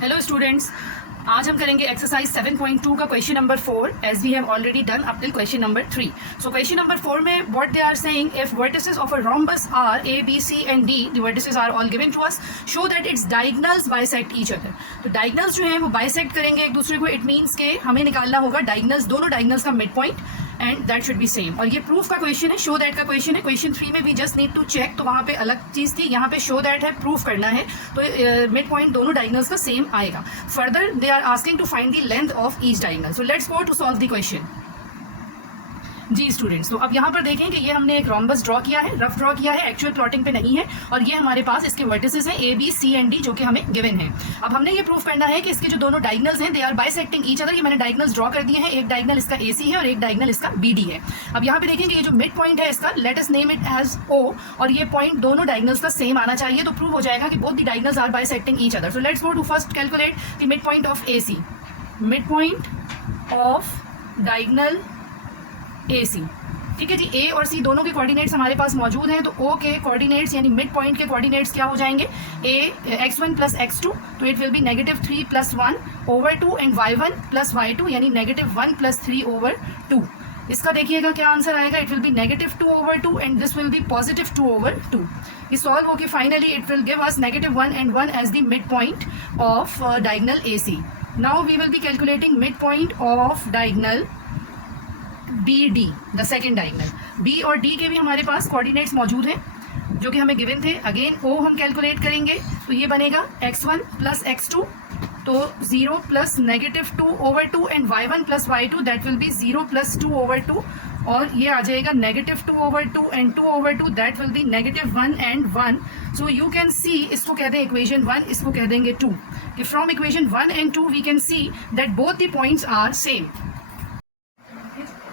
Hello students, आज हम करेंगे एक्सरसाइज 7.2 का question number 4 as we have already done up till question number 3. So question number 4 में what they are saying, if vertices of a rhombus are A B C and D, the vertices are all given to us, show that its diagonals bisect each other. तो diagonals जो हैं वो bisect करेंगे एक दूसरे को. It means के हमें निकालना होगा डायगोनल्स, दोनों डायगोनल्स का mid point, and that should be same. और ये प्रूफ का क्वेश्चन है, शो दैट का क्वेश्चन है. क्वेश्चन 3 में भी जस्ट नीड टू चेक, तो वहाँ पे अलग चीज़ थी, यहाँ पे शो दैट है, प्रूफ करना है. तो मिड पॉइंट दोनों डायगोनल्स का सेम आएगा. Further they are asking to find the length of each diagonal. So let's go to solve the question. जी स्टूडेंट्स, तो अब यहाँ पर देखें कि ये हमने एक रोम्बस ड्रॉ किया है, रफ ड्रॉ किया है, एक्चुअल प्लॉटिंग पे नहीं है. और ये हमारे पास इसके वर्टिसेस हैं A B C and D, जो कि हमें गिवन है. अब हमने ये प्रूफ करना है कि इसके जो दोनों डायगोनल्स हैं they are bisecting each other. ये मैंने डायगोनल्स ड्रॉ कर दिए हैं. एक डायगोनल इसका ए सी है और एक डायगोनल इसका बी डी है. अब यहाँ पे देखेंगे ये जो मिड पॉइंट है इसका, let us name it as O, और ये पॉइंट दोनों डायगोनल्स का सेम आना चाहिए. तो प्रूव हो जाएगा कि both the diagonals are bisecting each other. So let's go to first calculate the mid point of A C. Mid point of diagonal A C, ठीक है जी. ए और सी दोनों के कोऑर्डिनेट्स हमारे पास मौजूद हैं. तो ओ के कोऑर्डिनेट्स यानी मिड पॉइंट के कोऑर्डिनेट्स क्या हो जाएंगे, ए x1 प्लस x2, तो it will be -3 plus 1 over 2, and y1 plus y2 यानी -1 प्लस 3 ओवर 2. इसका देखिएगा क्या आंसर आएगा. It will be -2 over 2 and this will be +2 over 2. ये सॉल्व होके finally it will give us -1 and 1 as the mid point of diagonal A C. Now we will be calculating mid point of diagonal B D, the second diagonal. B और D के भी हमारे पास coordinates मौजूद हैं जो कि हमें गिवन थे. अगेन ओ हम कैलकुलेट करेंगे, तो ये बनेगा x1 प्लस x2, तो 0 plus -2 over 2, and y1 plus y2 that will be 0 plus 2 over 2, और ये आ जाएगा -2 over 2 and 2 over 2 that will be -1 and 1. So you can सी, इसको कहते हैं इक्वेशन 1, इसको कह देंगे 2. कि from equation 1 and 2 we can see that both the points are same.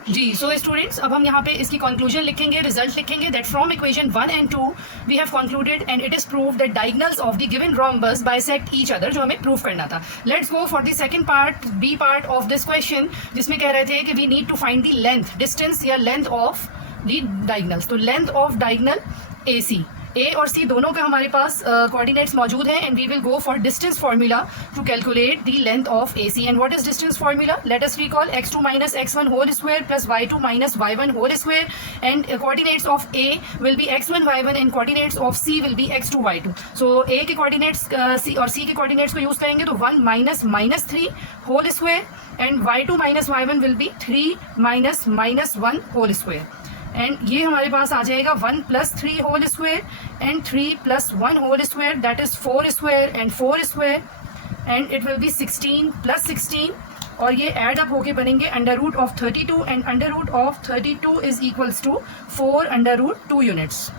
जी सो स्टूडेंट्स, अब हम यहाँ पे इसकी कंक्लूजन लिखेंगे, रिजल्ट लिखेंगे, that from equation 1 and 2 we have concluded and it is prove that diagonals of the given rhombus bisect each other, जो हमें प्रूव करना था. Let's go for the second part, B part of this question, जिसमें कह रहे थे कि we need to find the length, distance या लेंथ ऑफ द डायगोनल्स. तो length of diagonal A C, A और सी दोनों का हमारे पास कोऑर्डिनेट्स मौजूद हैं, and we will go for distance formula to calculate the length of A C. And what is distance formula? Let us recall x2 minus x1 whole square plus y2 minus y1 whole square, and coordinates of A will be x1 y1 and coordinates of C will be x2 y2. So A के coordinates सी और सी के coordinates को use करेंगे, तो 1 minus -3 whole square, and y2 minus y1 will be 3 minus -1 whole square, and ये हमारे पास आ जाएगा 1 plus 3 whole square and 3 plus 1 whole square, that is 4 square and 4 square, and it will be 16 plus 16, और ये add up होके बनेंगे √32, and √32 is equals to 4√2 units.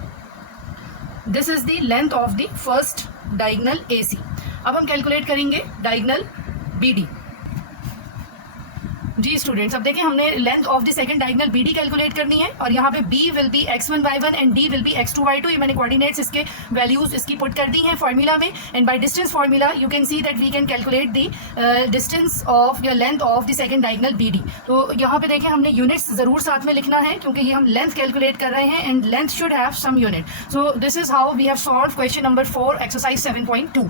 This is the length of the first diagonal A C. अब हम calculate करेंगे diagonal B D. जी students, अब देखें हमने length of the second diagonal B D calculate करनी है, और यहाँ पे B will be x1 y1 and D will be x2 y2. ये मैंने कोऑर्डिनेट्स इसके वैल्यूज इसकी पुट कर दी हैं फार्मूला में, and by distance formula you can see that we can calculate the distance of या length of the second diagonal B D. तो यहाँ पे देखें हमने यूनिट्स जरूर साथ में लिखना है, क्योंकि ये हम लेंथ कैलकुलेट कर रहे हैं, and length should have some unit. So this is how we have solve question number 4 exercise 7.2.